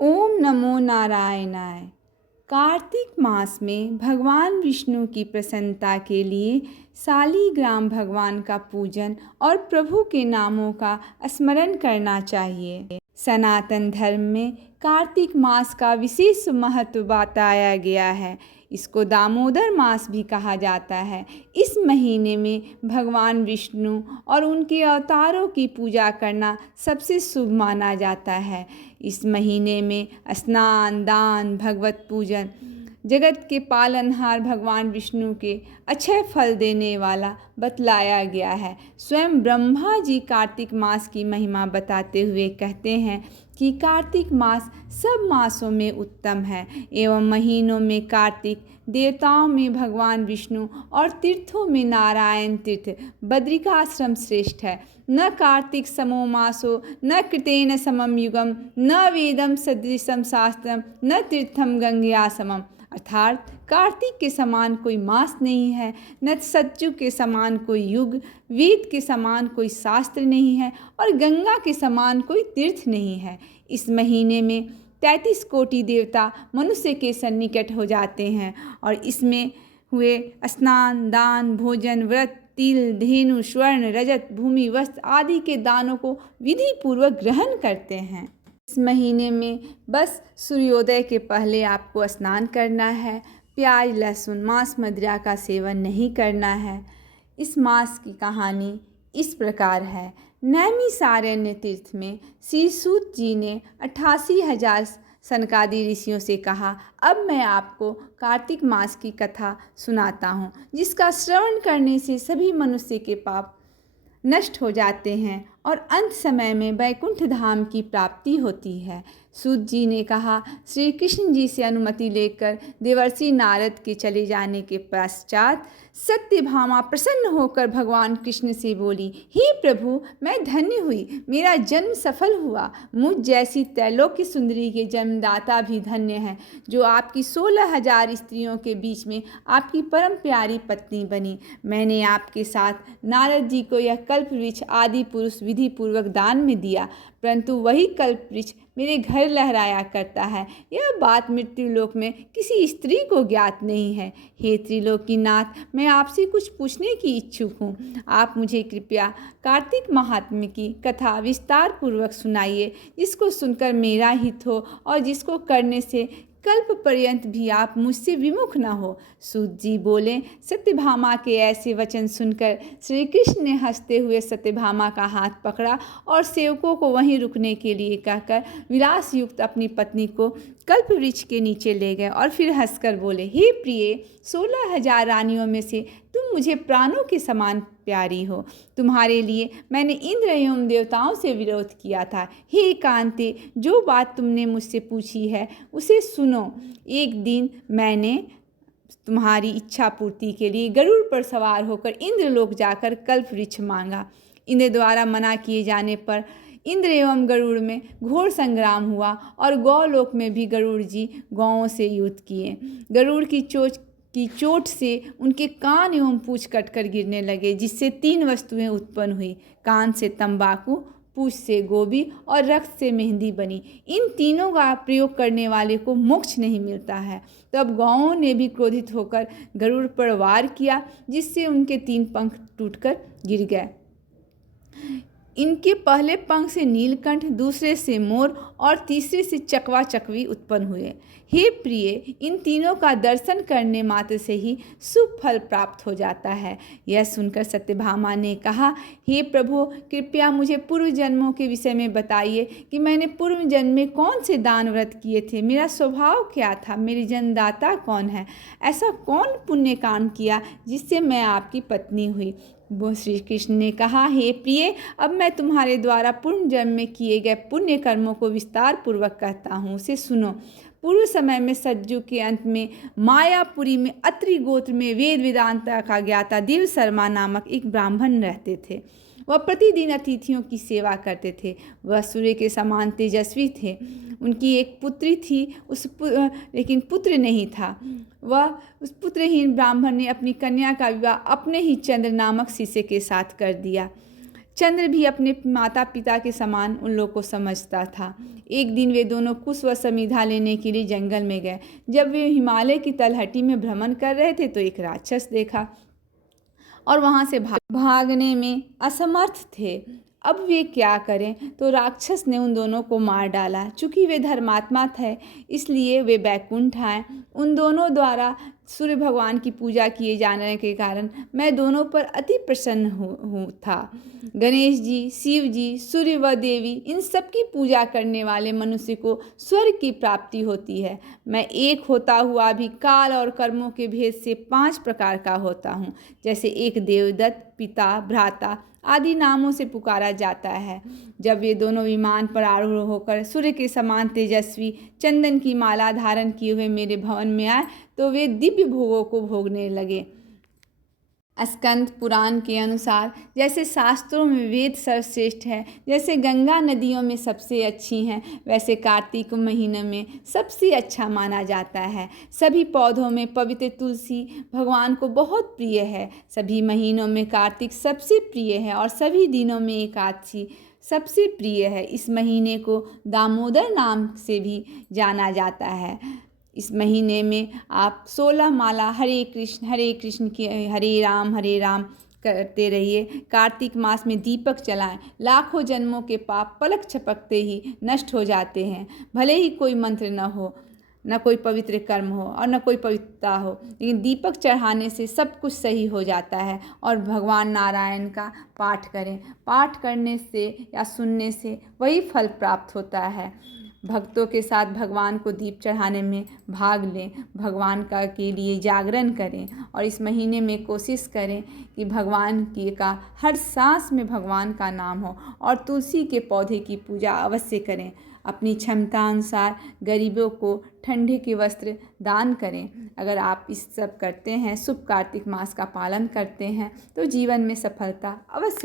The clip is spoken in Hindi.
ओम नमो नारायणाय। कार्तिक मास में भगवान विष्णु की प्रसन्नता के लिए शालिग्राम भगवान का पूजन और प्रभु के नामों का स्मरण करना चाहिए। सनातन धर्म में कार्तिक मास का विशेष महत्व बताया गया है। इसको दामोदर मास भी कहा जाता है। इस महीने में भगवान विष्णु और उनके अवतारों की पूजा करना सबसे शुभ माना जाता है। इस महीने में स्नान, दान, भगवत पूजन, जगत के पालनहार भगवान विष्णु के अक्षय फल देने वाला बतलाया गया है। स्वयं ब्रह्मा जी कार्तिक मास की महिमा बताते हुए कहते हैं कि कार्तिक मास सब मासों में उत्तम है एवं महीनों में कार्तिक, देवताओं में भगवान विष्णु और तीर्थों में नारायण तीर्थ बद्रिकाश्रम श्रेष्ठ है। न कार्तिक समो मासो न कृतेन समम युगम न वेदम सदृशम शास्त्रम न तीर्थम गंगया समम। अर्थात कार्तिक के समान कोई मास नहीं है, न सतयुग के समान कोई युग, वेद के समान कोई शास्त्र नहीं है और गंगा के समान कोई तीर्थ नहीं है। इस महीने में 33 कोटि देवता मनुष्य के सन्निकट हो जाते हैं और इसमें हुए स्नान, दान, भोजन, व्रत, तिल, धेनु, स्वर्ण, रजत, भूमि, वस्त्र आदि के दानों को विधि पूर्वक ग्रहण करते हैं। इस महीने में बस सूर्योदय के पहले आपको स्नान करना है। प्याज, लहसुन, मांस, मदिरा का सेवन नहीं करना है। इस मास की कहानी इस प्रकार है। नैमिषारण्य तीर्थ में श्री सूत जी ने 88,000 सनकादि ऋषियों से कहा, अब मैं आपको कार्तिक मास की कथा सुनाता हूँ, जिसका श्रवण करने से सभी मनुष्य के पाप नष्ट हो जाते हैं और अंत समय में वैकुंठ धाम की प्राप्ति होती है। सूत जी ने कहा, श्री कृष्ण जी से अनुमति लेकर देवर्षि नारद के चले जाने के पश्चात सत्यभामा प्रसन्न होकर भगवान कृष्ण से बोली, हे प्रभु, मैं धन्य हुई, मेरा जन्म सफल हुआ। मुझ जैसी त्रैलोक्य सुंदरी के जन्मदाता भी धन्य हैं, जो आपकी 16,000 स्त्रियों के बीच में आपकी परम प्यारी पत्नी बनी। मैंने आपके साथ नारद जी को यह कल्प वृक्ष आदि पुरुष विधि पूर्वक दान में दिया, परंतु वही कल्प वृक्ष मेरे घर लहराया करता है। यह बात मृत्युलोक में किसी स्त्री को ज्ञात नहीं है। हे त्रिलोकीनाथ, मैं आपसे कुछ पूछने की इच्छुक हूँ। आप मुझे कृपया कार्तिक महात्म्य की कथा विस्तार पूर्वक सुनाइए, जिसको सुनकर मेरा हित हो और जिसको करने से कल्प पर्यंत भी आप मुझसे विमुख न हो। सूत जी बोले, सत्यभामा के ऐसे वचन सुनकर श्री कृष्ण ने हंसते हुए सत्यभामा का हाथ पकड़ा और सेवकों को वहीं रुकने के लिए कहकर विलास युक्त अपनी पत्नी को कल्प वृक्ष के नीचे ले गए और फिर हंसकर बोले, हे प्रिय, 16,000 रानियों में से तुम मुझे प्राणों के समान प्यारी हो। तुम्हारे लिए मैंने इंद्र एवं देवताओं से विरोध किया था। हे कांते, जो बात तुमने मुझसे पूछी है उसे सुनो। एक दिन मैंने तुम्हारी इच्छा पूर्ति के लिए गरुड़ पर सवार होकर इंद्रलोक जाकर कल्प वृक्ष मांगा। इंद्र द्वारा मना किए जाने पर इंद्र एवं गरुड़ में घोर संग्राम हुआ और गौलोक में भी गरुड़ जी गौओं से युद्ध किए। गरुड़ की चोट से उनके कान एवं पूंछ कटकर गिरने लगे, जिससे 3 वस्तुएं उत्पन्न हुई। कान से तंबाकू, पूंछ से गोभी और रक्त से मेहंदी बनी। इन तीनों का प्रयोग करने वाले को मोक्ष नहीं मिलता है। तब गौओं ने भी क्रोधित होकर गरुड़ पर वार किया, जिससे उनके 3 पंख टूटकर गिर गए। इनके पहले पंख से नीलकंठ, दूसरे से मोर और तीसरे से चकवा चकवी उत्पन्न हुए। हे प्रिय, इन तीनों का दर्शन करने मात्र से ही शुभ फल प्राप्त हो जाता है। यह सुनकर सत्यभामा ने कहा, हे प्रभु, कृपया मुझे पूर्व जन्मों के विषय में बताइए कि मैंने पूर्व जन्म में कौन से दान व्रत किए थे, मेरा स्वभाव क्या था, मेरी जन्मदाता कौन है, ऐसा कौन पुण्य काम किया जिससे मैं आपकी पत्नी हुई। वो श्री कृष्ण ने कहा, हे प्रिय, अब मैं तुम्हारे द्वारा पूर्व जन्म में किए गए पुण्य कर्मों को विस्तार पूर्वक कहता हूँ, उसे सुनो। पूर्व समय में सतयुग के अंत में मायापुरी में अत्रि गोत्र में वेद वेदांता का ज्ञाता देव शर्मा नामक एक ब्राह्मण रहते थे। वह प्रतिदिन अतिथियों की सेवा करते थे। वह सूर्य के समान तेजस्वी थे। उनकी एक पुत्री थी, लेकिन पुत्र नहीं था। वह उस पुत्रहीन ब्राह्मण ने अपनी कन्या का विवाह अपने ही चंद्र नामक शिष्य के साथ कर दिया। चंद्र भी अपने माता पिता के समान उन लोग को समझता था। एक दिन वे दोनों कुश व समिधा लेने के लिए जंगल में गए। जब वे हिमालय की तलहटी में भ्रमण कर रहे थे तो एक राक्षस देखा और वहाँ से भागने में असमर्थ थे। अब वे क्या करें, तो राक्षस ने उन दोनों को मार डाला। चूँकि वे धर्मात्मा थे इसलिए वे बैकुंठ आए। उन दोनों द्वारा सूर्य भगवान की पूजा किए जाने के कारण मैं दोनों पर अति प्रसन्न था। गणेश जी, शिव जी, सूर्य व देवी, इन सब की पूजा करने वाले मनुष्य को स्वर्ग की प्राप्ति होती है। मैं एक होता हुआ भी काल और कर्मों के भेद से 5 प्रकार का होता हूँ। जैसे एक देवदत्त, पिता, भ्राता आदि नामों से पुकारा जाता है। जब वे दोनों विमान पर आरूढ़ होकर सूर्य के समान तेजस्वी चंदन की माला धारण किए हुए मेरे भवन में आए तो वे दिव्य भोगों को भोगने लगे। स्कंद पुराण के अनुसार जैसे शास्त्रों में वेद सर्वश्रेष्ठ है, जैसे गंगा नदियों में सबसे अच्छी हैं, वैसे कार्तिक महीने में सबसे अच्छा माना जाता है। सभी पौधों में पवित्र तुलसी भगवान को बहुत प्रिय है। सभी महीनों में कार्तिक सबसे प्रिय है और सभी दिनों में एकादशी सबसे प्रिय है। इस महीने को दामोदर नाम से भी जाना जाता है। इस महीने में आप 16 माला हरे कृष्ण की हरे राम करते रहिए। कार्तिक मास में दीपक जलाएं। लाखों जन्मों के पाप पलक झपकते ही नष्ट हो जाते हैं। भले ही कोई मंत्र न हो, न कोई पवित्र कर्म हो और न कोई पवित्रता हो, लेकिन दीपक चढ़ाने से सब कुछ सही हो जाता है। और भगवान नारायण का पाठ करें। पाठ करने से या सुनने से वही फल प्राप्त होता है। भक्तों के साथ भगवान को दीप चढ़ाने में भाग लें। भगवान के लिए जागरण करें और इस महीने में कोशिश करें कि भगवान का हर सांस में भगवान का नाम हो और तुलसी के पौधे की पूजा अवश्य करें। अपनी क्षमता अनुसार गरीबों को ठंडे के वस्त्र दान करें। अगर आप इस सब करते हैं, शुभ कार्तिक मास का पालन करते हैं तो जीवन में सफलता अवश्य